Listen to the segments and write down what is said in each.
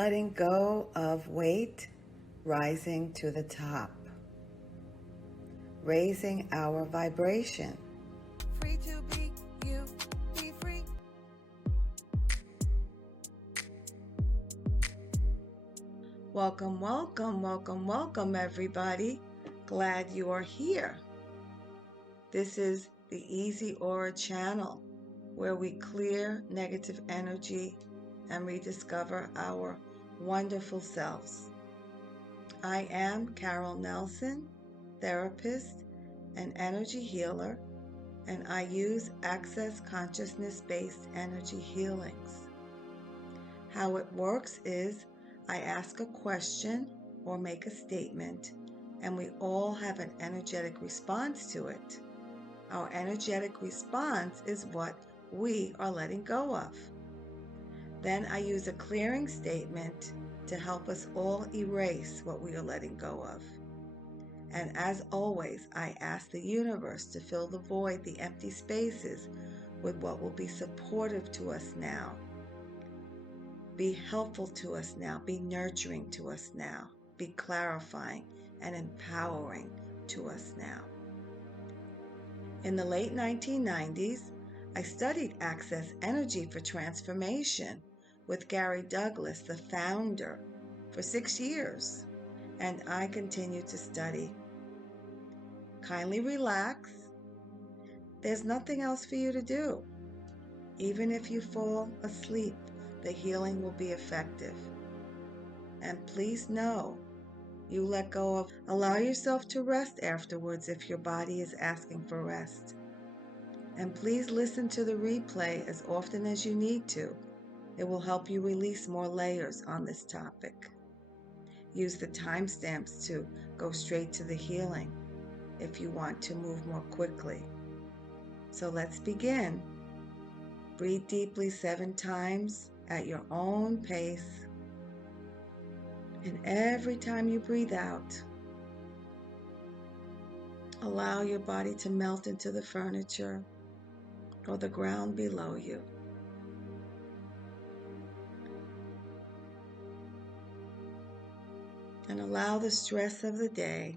letting go of weight, rising to the top, raising our vibration. Free to be you, be free. Welcome, welcome, welcome, welcome, everybody. Glad you are here. This is the Easy Aura channel, where we clear negative energy and rediscover our wonderful selves. I am Carol Nelson, therapist and energy healer, and I use access consciousness-based energy healings. How it works is I ask a question or make a statement, and we all have an energetic response to it. Our energetic response is what we are letting go of. Then I use a clearing statement to help us all erase what we are letting go of. And as always, I ask the universe to fill the void, the empty spaces, with what will be supportive to us now, be helpful to us now, be nurturing to us now, be clarifying and empowering to us now. In the late 1990s, I studied access energy for transformation with Gary Douglas, the founder, for 6 years, and I continue to study. Kindly relax. There's nothing else for you to do. Even if you fall asleep, the healing will be effective. And please know, you let go of, allow yourself to rest afterwards if your body is asking for rest. And please listen to the replay as often as you need to. It will help you release more layers on this topic. Use the timestamps to go straight to the healing if you want to move more quickly. So let's begin. Breathe deeply 7 times at your own pace. And every time you breathe out, allow your body to melt into the furniture or the ground below you. And allow the stress of the day,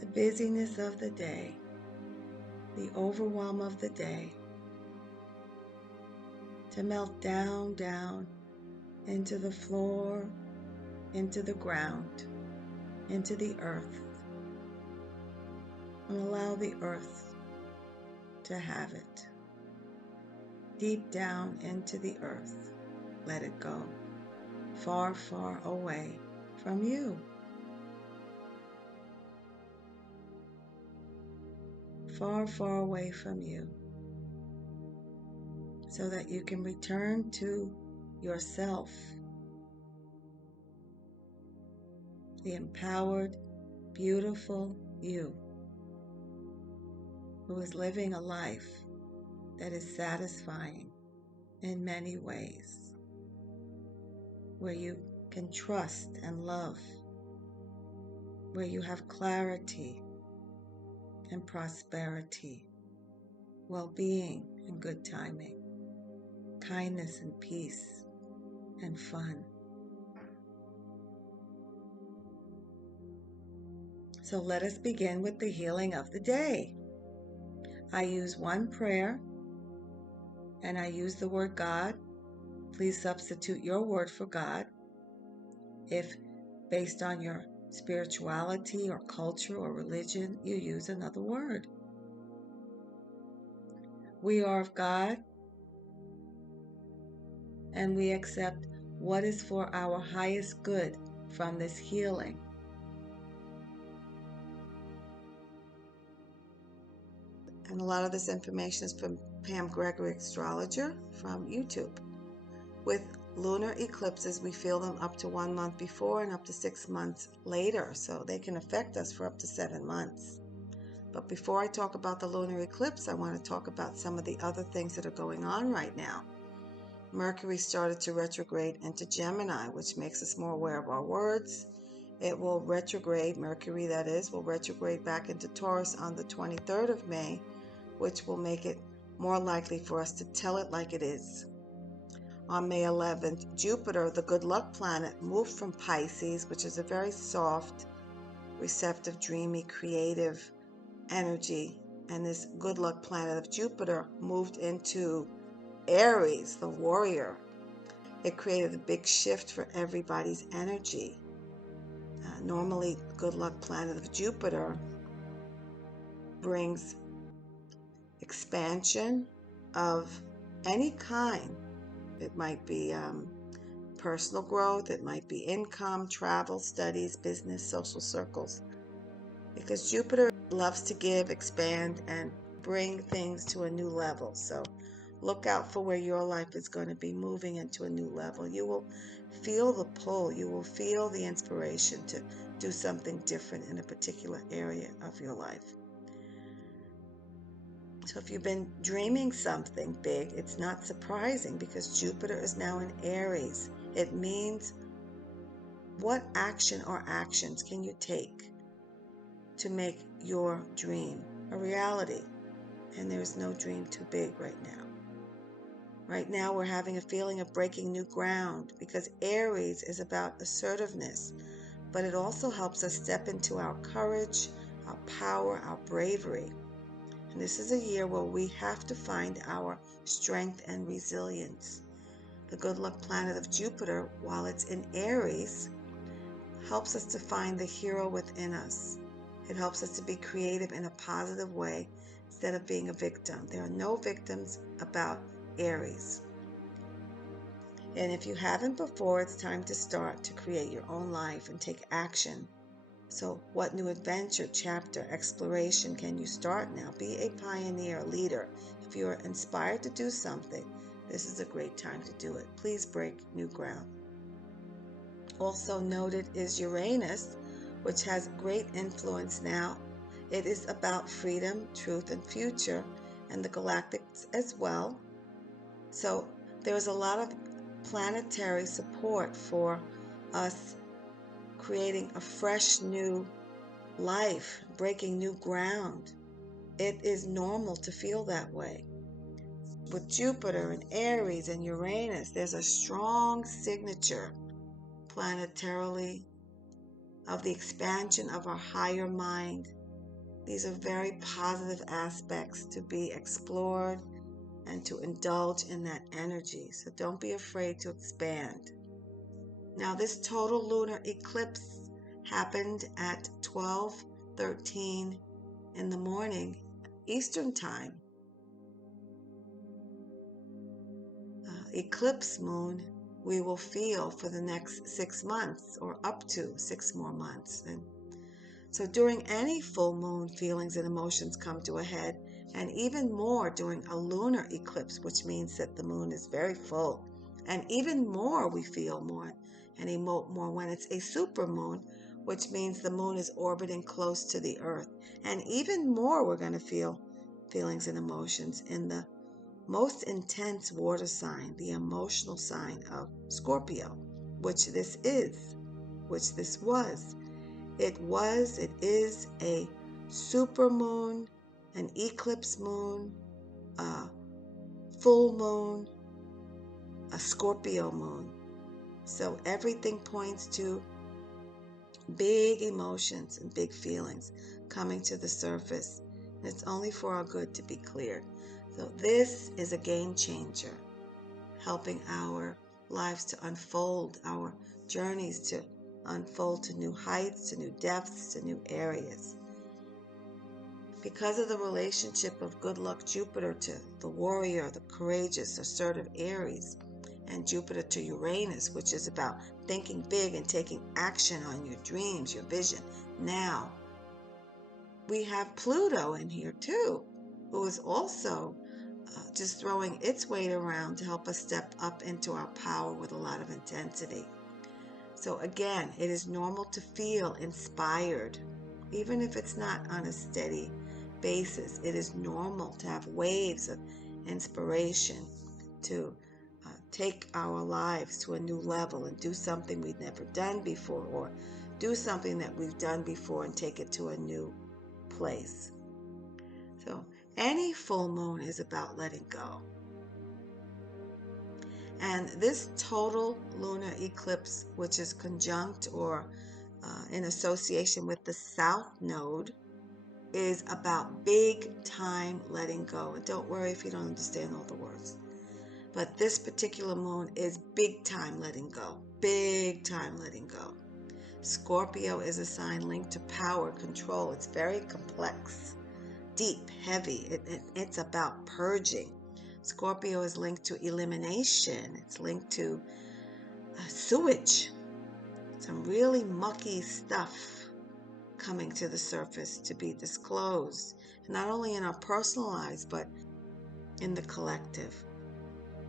the busyness of the day, the overwhelm of the day to melt down, down into the floor, into the ground, into the earth. And allow the earth to have it. Deep down into the earth, let it go. Far, far away from you. Far, far away from you. So that you can return to yourself. The empowered, beautiful you, who is living a life that is satisfying in many ways, where you can trust and love, where you have clarity and prosperity, well-being and good timing, kindness and peace and fun. So let us begin with the healing of the day. I use one prayer, and I use the word God. Please substitute your word for God if, based on your spirituality or culture or religion, you use another word. We are of God, and we accept what is for our highest good from this healing. And a lot of this information is from Pam Gregory Astrologer from YouTube. With lunar eclipses, we feel them up to 1 month before and up to 6 months later, so they can affect us for up to 7 months. But before I talk about the lunar eclipse, I want to talk about some of the other things that are going on right now. Mercury started to retrograde into Gemini, which makes us more aware of our words. It will retrograde, Mercury that is, will retrograde back into Taurus on the 23rd of May, which will make it more likely for us to tell it like it is. On May 11th, Jupiter, the good luck planet, moved from Pisces, which is a very soft, receptive, dreamy, creative energy, and this good luck planet of Jupiter moved into Aries, the warrior. It created a big shift for everybody's energy. Normally, good luck planet of Jupiter brings expansion of any kind. It might be personal growth, it might be income, travel, studies, business, social circles. Because Jupiter loves to give, expand, and bring things to a new level. So look out for where your life is going to be moving into a new level. You will feel the pull. You will feel the inspiration to do something different in a particular area of your life. So if you've been dreaming something big, it's not surprising because Jupiter is now in Aries. It means what action or actions can you take to make your dream a reality? And there's no dream too big right now. Right now we're having a feeling of breaking new ground because Aries is about assertiveness, but it also helps us step into our courage, our power, our bravery. And this is a year where we have to find our strength and resilience. The good luck planet of Jupiter, while it's in Aries, helps us to find the hero within us. It helps us to be creative in a positive way instead of being a victim. There are no victims about Aries. And if you haven't before, it's time to start to create your own life and take action. So what new adventure, chapter, exploration can you start now? Be a pioneer, leader. If you're inspired to do something, this is a great time to do it. Please break new ground. Also noted is Uranus, which has great influence now. It is about freedom, truth, and future, and the galactics as well. So there's a lot of planetary support for us creating a fresh new life, breaking new ground. It is normal to feel that way. With Jupiter and Aries and Uranus, there's a strong signature planetarily of the expansion of our higher mind. These are very positive aspects to be explored and to indulge in that energy. So don't be afraid to expand. Now, this total lunar eclipse happened at 12:13 in the morning Eastern time. Eclipse moon we will feel for the next 6 months or up to 6 more months. And so during any full moon, feelings and emotions come to a head, and even more during a lunar eclipse, which means that the moon is very full. And even more we feel more and emote more when it's a supermoon, which means the moon is orbiting close to the earth. And even more we're going to feel feelings and emotions in the most intense water sign, the emotional sign of Scorpio, which this is, which this was. It was, it is a supermoon, an eclipse moon, a full moon, a Scorpio moon. So everything points to big emotions and big feelings coming to the surface. And it's only for our good to be cleared. So this is a game changer, helping our lives to unfold, our journeys to unfold to new heights, to new depths, to new areas. Because of the relationship of good luck Jupiter to the warrior, the courageous, assertive Aries, and Jupiter to Uranus, which is about thinking big and taking action on your dreams, your vision. Now, we have Pluto in here too, who is also just throwing its weight around to help us step up into our power with a lot of intensity. So again, it is normal to feel inspired, even if it's not on a steady basis. It is normal to have waves of inspiration to take our lives to a new level and do something we've never done before, or do something that we've done before and take it to a new place. So any full moon is about letting go. And this total lunar eclipse, which is conjunct or in association with the South Node, is about big time letting go. And don't worry if you don't understand all the words. But this particular moon is big time letting go. Big time letting go. Scorpio is a sign linked to power, control. It's very complex, deep, heavy. It's about purging. Scorpio is linked to elimination. It's linked to sewage. Some really mucky stuff coming to the surface to be disclosed, not only in our personal lives, but in the collective.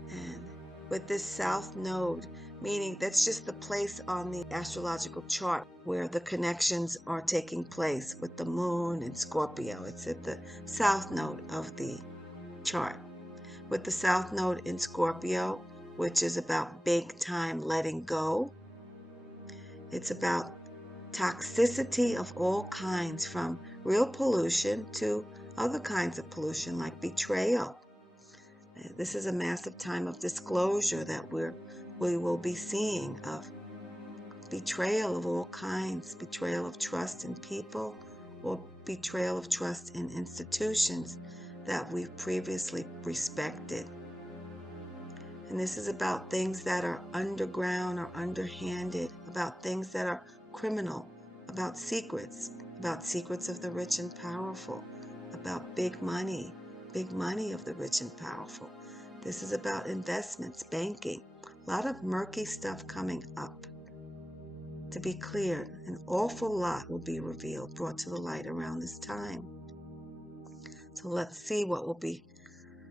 And with this South Node, meaning that's just the place on the astrological chart where the connections are taking place with the moon and Scorpio. It's at the South Node of the chart. With the South Node in Scorpio, which is about big time letting go, it's about toxicity of all kinds, from real pollution to other kinds of pollution like betrayal. This is a massive time of disclosure that we will be seeing, of betrayal of all kinds, betrayal of trust in people or betrayal of trust in institutions that we've previously respected. And this is about things that are underground or underhanded, about things that are criminal, about secrets of the rich and powerful, about big money of the rich and powerful. This is about investments, banking, a lot of murky stuff coming up to be cleared. An awful lot will be revealed, brought to the light around this time. So let's see what will be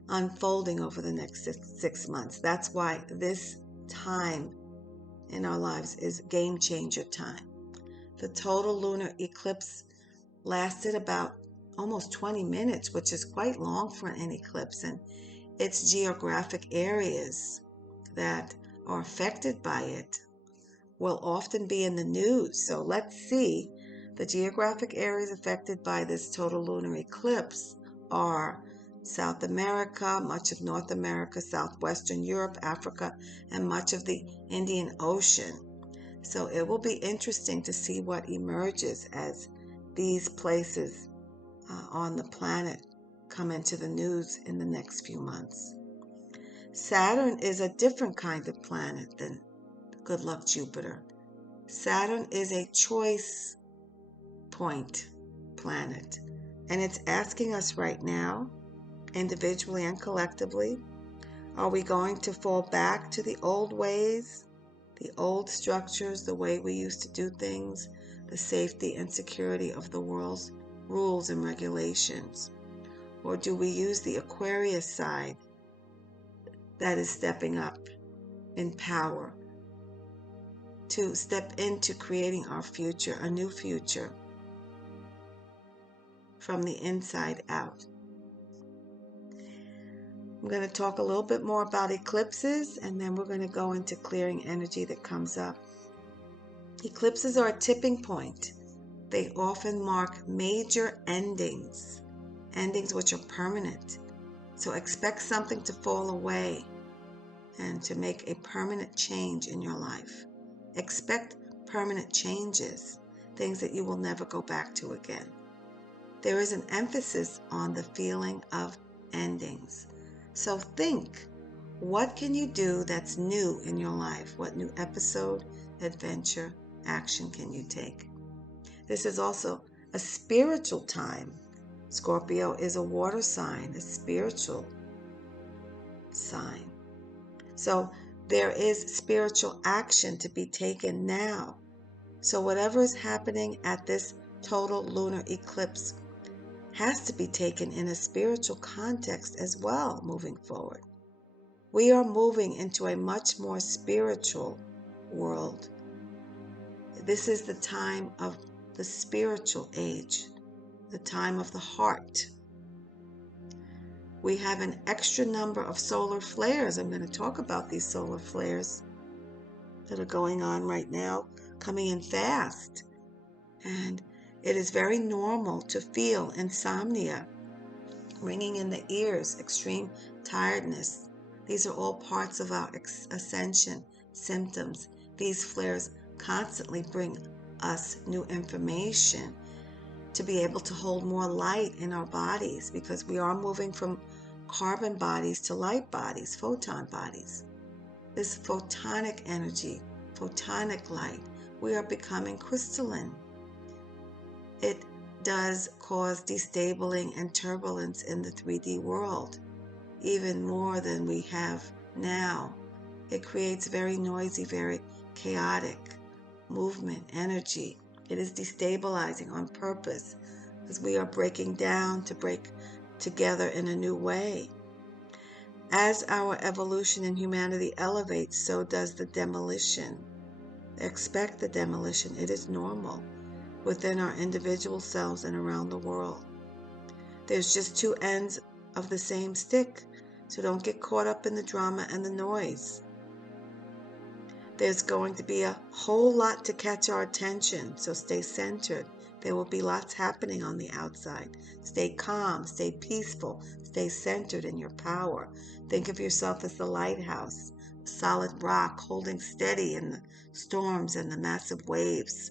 unfolding over the next 6 months. That's why this time in our lives is game changer time. The total lunar eclipse lasted about almost 20 minutes, which is quite long for an eclipse, and its geographic areas that are affected by it will often be in the news. So let's see. The geographic areas affected by this total lunar eclipse are South America, much of North America, southwestern Europe, Africa, and much of the Indian Ocean. So it will be interesting to see what emerges as these places on the planet come into the news in the next few months. Saturn is a different kind of planet than good luck Jupiter. Saturn is a choice point planet, and it's asking us right now, individually and collectively, are we going to fall back to the old ways, the old structures, the way we used to do things, the safety and security of the world's rules and regulations? Or do we use the Aquarius side that is stepping up in power to step into creating our future, a new future from the inside out? I'm going to talk a little bit more about eclipses, and then we're going to go into clearing energy that comes up. Eclipses are a tipping point. They often mark major endings which are permanent. So expect something to fall away and to make a permanent change in your life. Expect permanent changes, things that you will never go back to again. There is an emphasis on the feeling of endings. So think, what can you do that's new in your life? What new episode, adventure, action can you take? This is also a spiritual time. Scorpio is a water sign, a spiritual sign. So there is spiritual action to be taken now. So whatever is happening at this total lunar eclipse has to be taken in a spiritual context as well moving forward. We are moving into a much more spiritual world. This is the time of the spiritual age, the time of the heart. We have an extra number of solar flares. I'm going to talk about these solar flares that are going on right now, coming in fast. And it is very normal to feel insomnia, ringing in the ears, extreme tiredness, These are all parts of our ascension symptoms. These flares constantly bring us new information to be able to hold more light in our bodies, because we are moving from carbon bodies to light bodies, photon bodies. This photonic energy, photonic light, we are becoming crystalline. It does cause destabling and turbulence in the 3D world, even more than we have now. It creates very noisy, very chaotic movement, energy. It is destabilizing on purpose, because we are breaking down to break together in a new way. As our evolution in humanity elevates, so does the demolition. Expect the demolition. It is normal within our individual selves and around the world. There's just two ends of the same stick, so don't get caught up in the drama and the noise. There's going to be a whole lot to catch our attention, so stay centered. There will be lots happening on the outside. Stay calm, stay peaceful, stay centered in your power. Think of yourself as the lighthouse, a solid rock holding steady in the storms and the massive waves.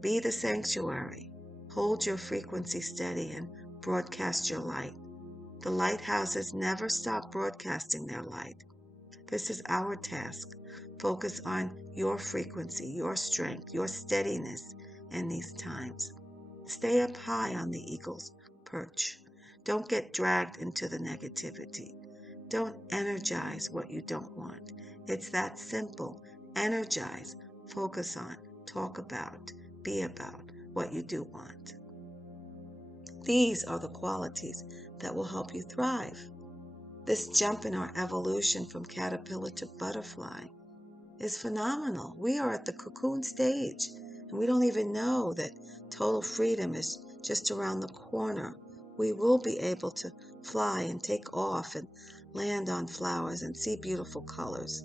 Be the sanctuary. Hold your frequency steady and broadcast your light. The lighthouses never stop broadcasting their light. This is our task. Focus on your frequency, your strength, your steadiness in these times. Stay up high on the eagle's perch. Don't get dragged into the negativity. Don't energize what you don't want. It's that simple. Energize, focus on, talk about, be about what you do want. These are the qualities that will help you thrive. This jump in our evolution from caterpillar to butterfly is phenomenal. We are at the cocoon stage, and we don't even know that total freedom is just around the corner. We will be able to fly and take off and land on flowers and see beautiful colors.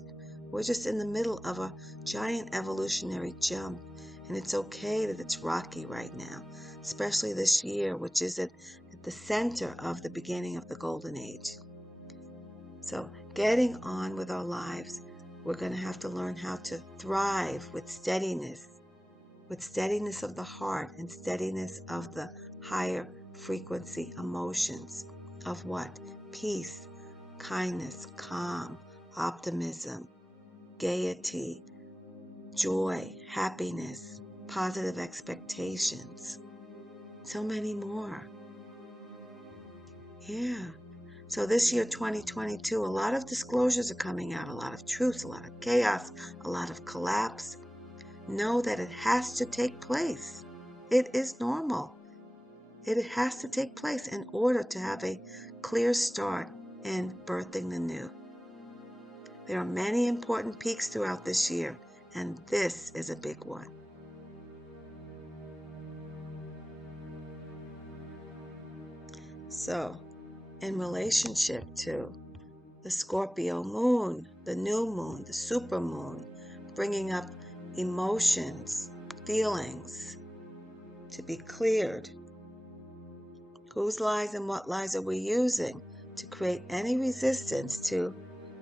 We're just in the middle of a giant evolutionary jump, and it's okay that it's rocky right now, especially this year, which is at the center of the beginning of the golden age. So getting on with our lives, we're going to have to learn how to thrive with steadiness of the heart and steadiness of the higher frequency emotions of what? Peace, kindness, calm, optimism, gaiety, joy, happiness, positive expectations. So many more. Yeah. So this year, 2022, a lot of disclosures are coming out, a lot of truths, a lot of chaos, a lot of collapse. Know that it has to take place. It is normal. It has to take place in order to have a clear start in birthing the new. There are many important peaks throughout this year, and this is a big one. So, in relationship to the Scorpio moon, the new moon, the super moon, bringing up emotions, feelings to be cleared. Whose lies and what lies are we using to create any resistance to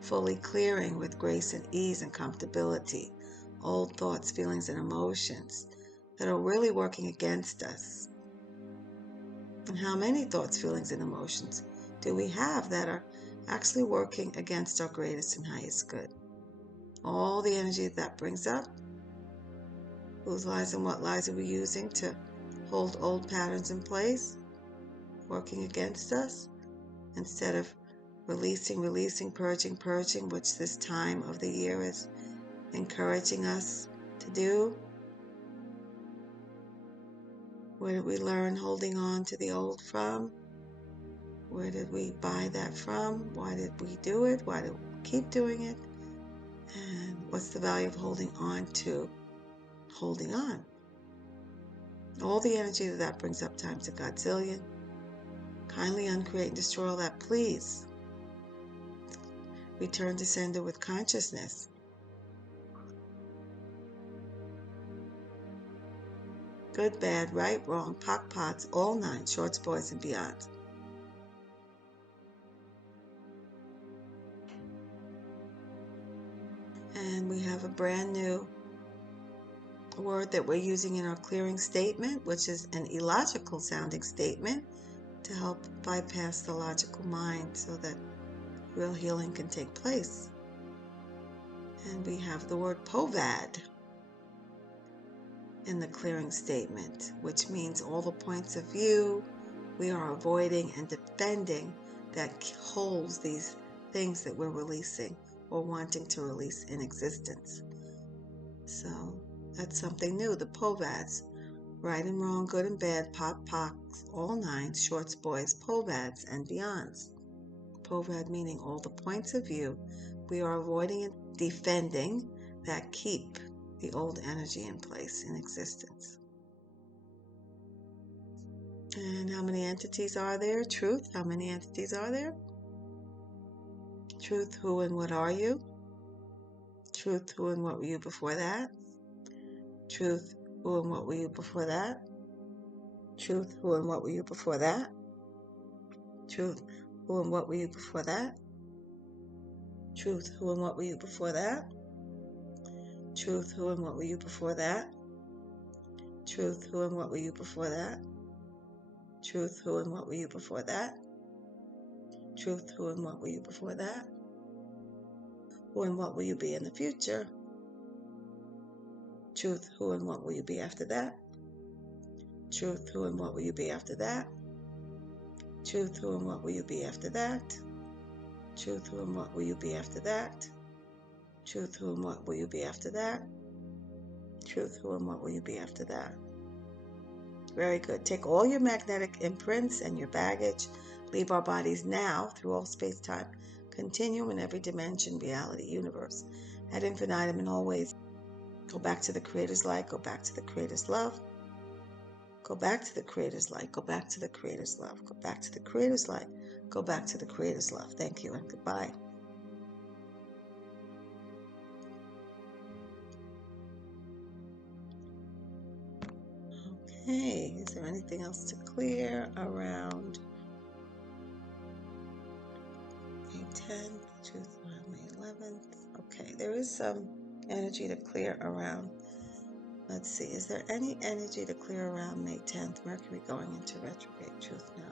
fully clearing with grace and ease and comfortability old thoughts, feelings, and emotions that are really working against us? And how many thoughts, feelings, and emotions do we have that are actually working against our greatest and highest good? All the energy that brings up. Whose lies and what lies are we using to hold old patterns in place, working against us, instead of releasing, purging, which this time of the year is encouraging us to do? Where did we learn holding on to the old from? Where did we buy that from? Why did we do it? Why do we keep doing it? And what's the value of holding on to holding on? All the energy that brings up times a godzillion. Kindly uncreate and destroy all that, please. Return to sender with consciousness. Good, bad, right, wrong, pock pots, all nine, shorts, boys, and beyond. And we have a brand new word that we're using in our clearing statement, which is an illogical sounding statement to help bypass the logical mind so that real healing can take place. And we have the word POVAD in the clearing statement, which means all the points of view we are avoiding and defending that holds these things that we're releasing or wanting to release in existence. So that's something new, the POVADs. Right and wrong, good and bad, POC, POCs, all nines, shorts, boys, POVADs, and beyonds. POVAD meaning all the points of view we are avoiding and defending that keep the old energy in place in existence. And how many entities are there? Truth, how many entities are there? Truth, who and what are you? Truth, who and what were you before that? Truth, who and what were you before that? Truth, who and what were you before that? Truth, who and what were you before that? Truth, who and what were you before that? Truth, who and what were you before that? Truth, who and what were you before that? Truth, who and what were you before that? Truth, who and what were you before that? Who and what will you be in the future? Truth, who and what will you be after that? Truth, who and what will you be after that? Truth, who and what will you be after that? Truth, who and what will you be after that? Truth, who and what will you be after that? Truth, who and what will you be after that? Very good. Take all your magnetic imprints and your baggage, leave our bodies now through all space-time, continuum in every dimension, reality, universe, ad infinitum in all ways. Go back to the Creator's light, go back to the Creator's love. Go back to the Creator's light, go back to the Creator's love, go back to the Creator's light, go back to the Creator's love. Thank you and goodbye. Okay, is there anything else to clear around May 10th, truth around May 11th? Okay, there is some energy to clear around. Let's see, is there any energy to clear around May 10th? Mercury going into retrograde. Truth, no.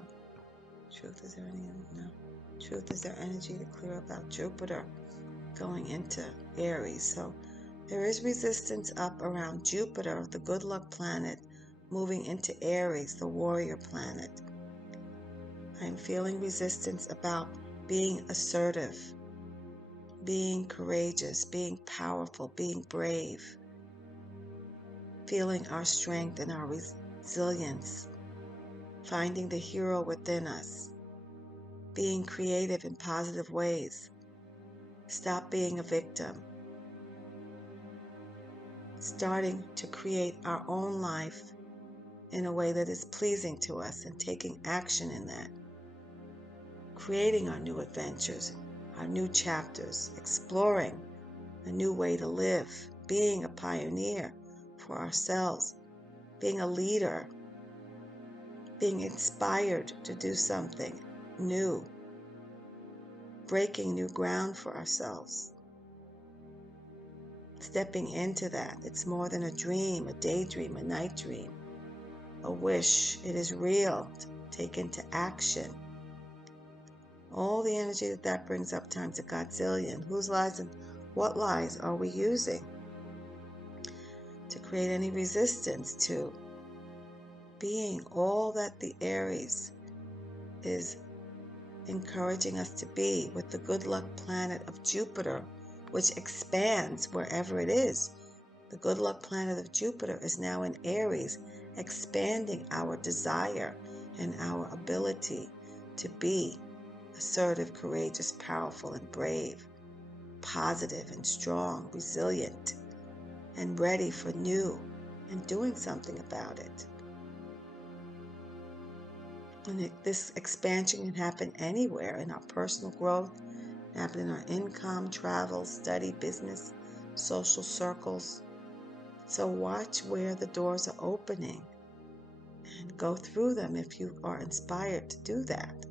Truth, is there any? No. Truth, is there energy to clear about Jupiter going into Aries? So there is resistance up around Jupiter, the good luck planet, moving into Aries, the warrior planet. I'm feeling resistance about being assertive, being courageous, being powerful, being brave, feeling our strength and our resilience, finding the hero within us, being creative in positive ways, stop being a victim, starting to create our own life in a way that is pleasing to us and taking action in that, creating our new adventures, our new chapters, exploring a new way to live, being a pioneer for ourselves, being a leader, being inspired to do something new, breaking new ground for ourselves, stepping into that. It's more than a dream, a daydream, a night dream, a wish. It is real. Take into action. All the energy that brings up times a godzillion. Whose lies and what lies are we using to create any resistance to being all that the Aries is encouraging us to be, with the good luck planet of Jupiter, which expands wherever it is. The good luck planet of Jupiter is now in Aries, expanding our desire and our ability to be assertive, courageous, powerful, and brave, positive and strong, resilient, and ready for new and doing something about it. And this expansion can happen anywhere in our personal growth, happen in our income, travel, study, business, social circles. So watch where the doors are opening and go through them if you are inspired to do that.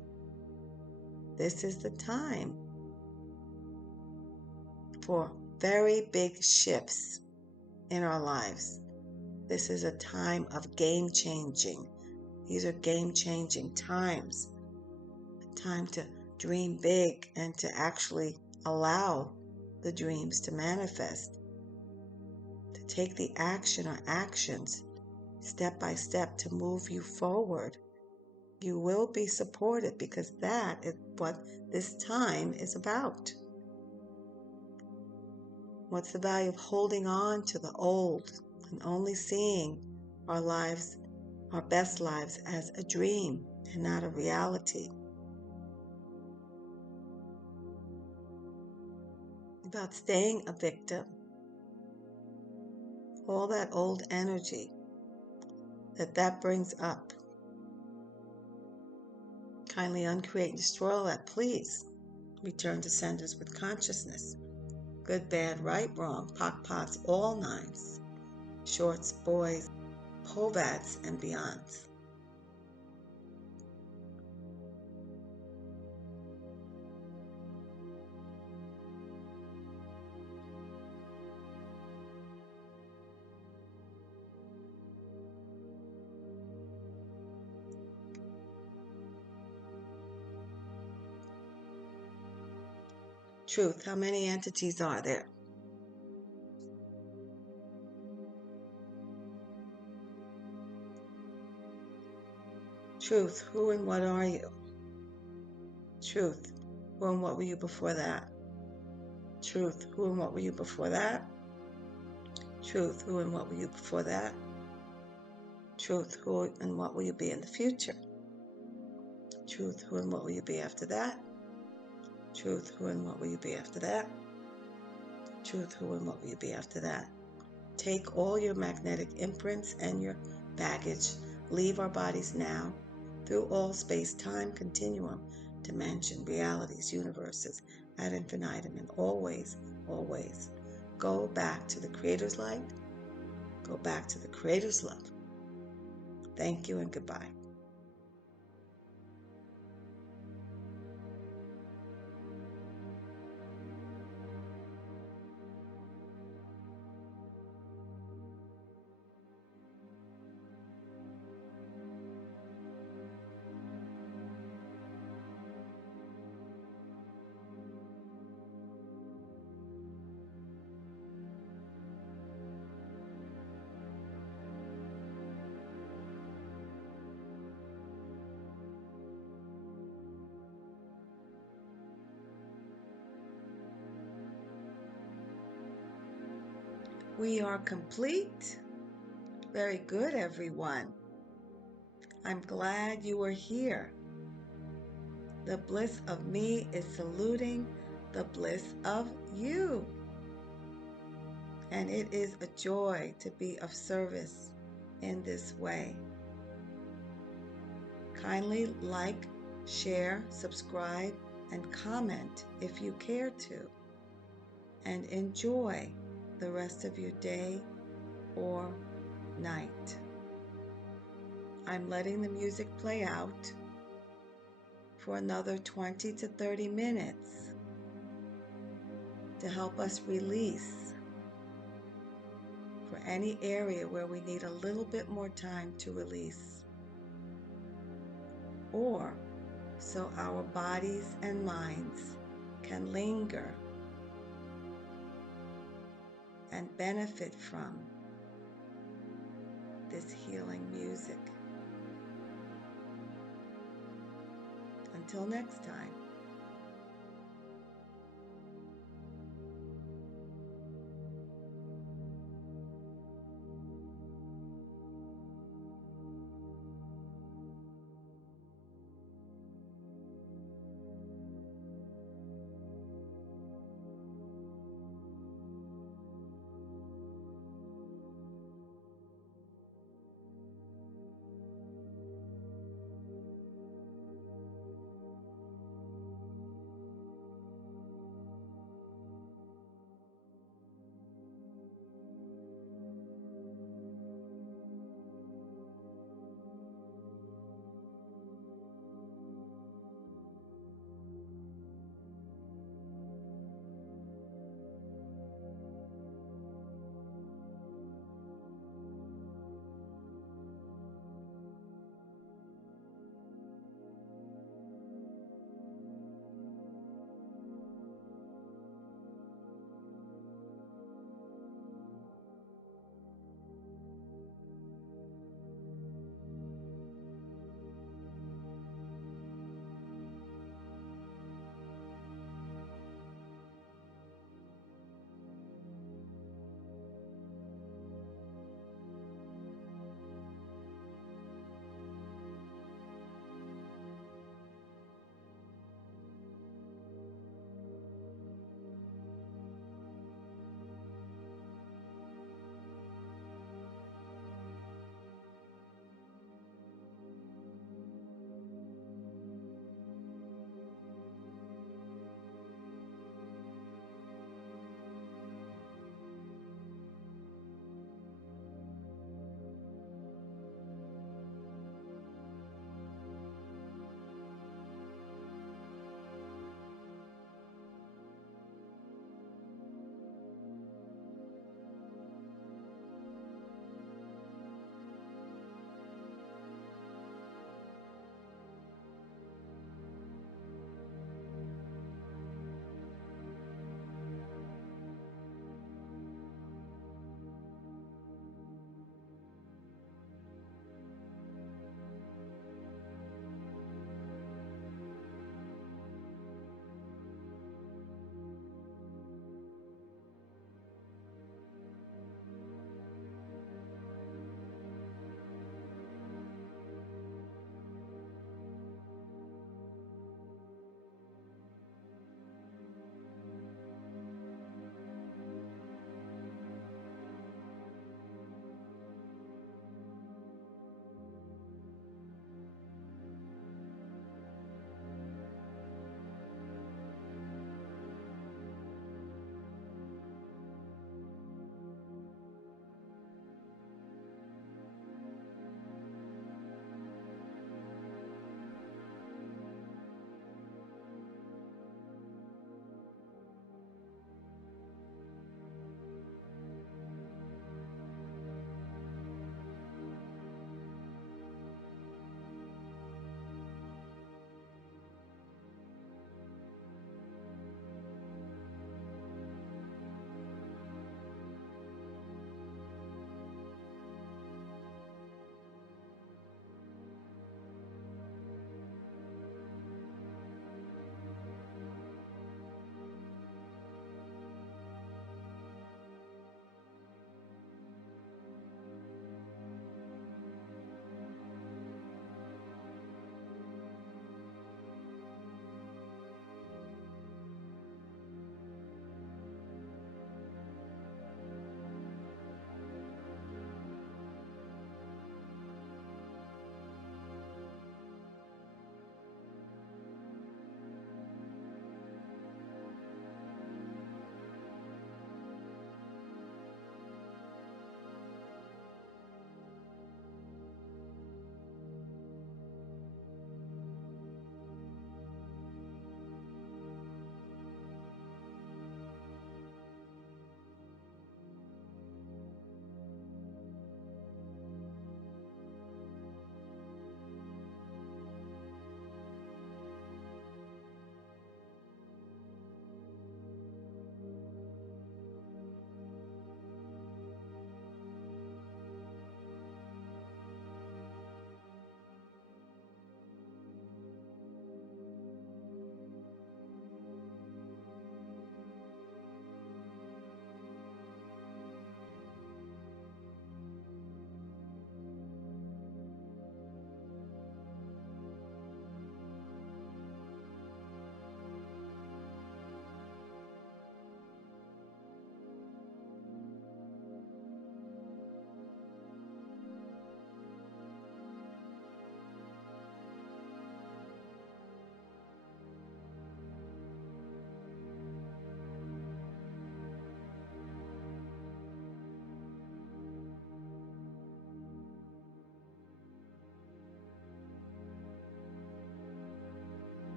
This is the time for very big shifts in our lives. This is a time of game changing. These are game changing times. A time to dream big and to actually allow the dreams to manifest. To take the action or actions step by step to move you forward. You will be supported because that is what this time is about. What's the value of holding on to the old and only seeing our lives, our best lives, as a dream and not a reality? About staying a victim. All that old energy that brings up. Kindly uncreate and destroy all that, please. Return to senders with consciousness. Good, bad, right, wrong, pots, all nines. Shorts, boys, povats, and beyonds. Truth, how many entities are there? Truth, who and what are you? Truth, who and what were you before that? Truth, who and what were you before that? Truth, who and what were you before that? Truth, who and what will you be in the future? Truth, who and what will you be after that? Truth, who and what will you be after that? Truth, who and what will you be after that? Take all your magnetic imprints and your baggage, leave our bodies now, through all space-time continuum, dimension, realities, universes, ad infinitum, and always, always go back to the Creator's light, go back to the Creator's love. Thank you and goodbye. We are complete. Very good, everyone. I'm glad you are here. The bliss of me is saluting the bliss of you. And it is a joy to be of service in this way. Kindly like, share, subscribe, and comment if you care to. And enjoy the rest of your day or night. I'm letting the music play out for another 20 to 30 minutes to help us release for any area where we need a little bit more time to release, or so our bodies and minds can linger and benefit from this healing music. Until next time.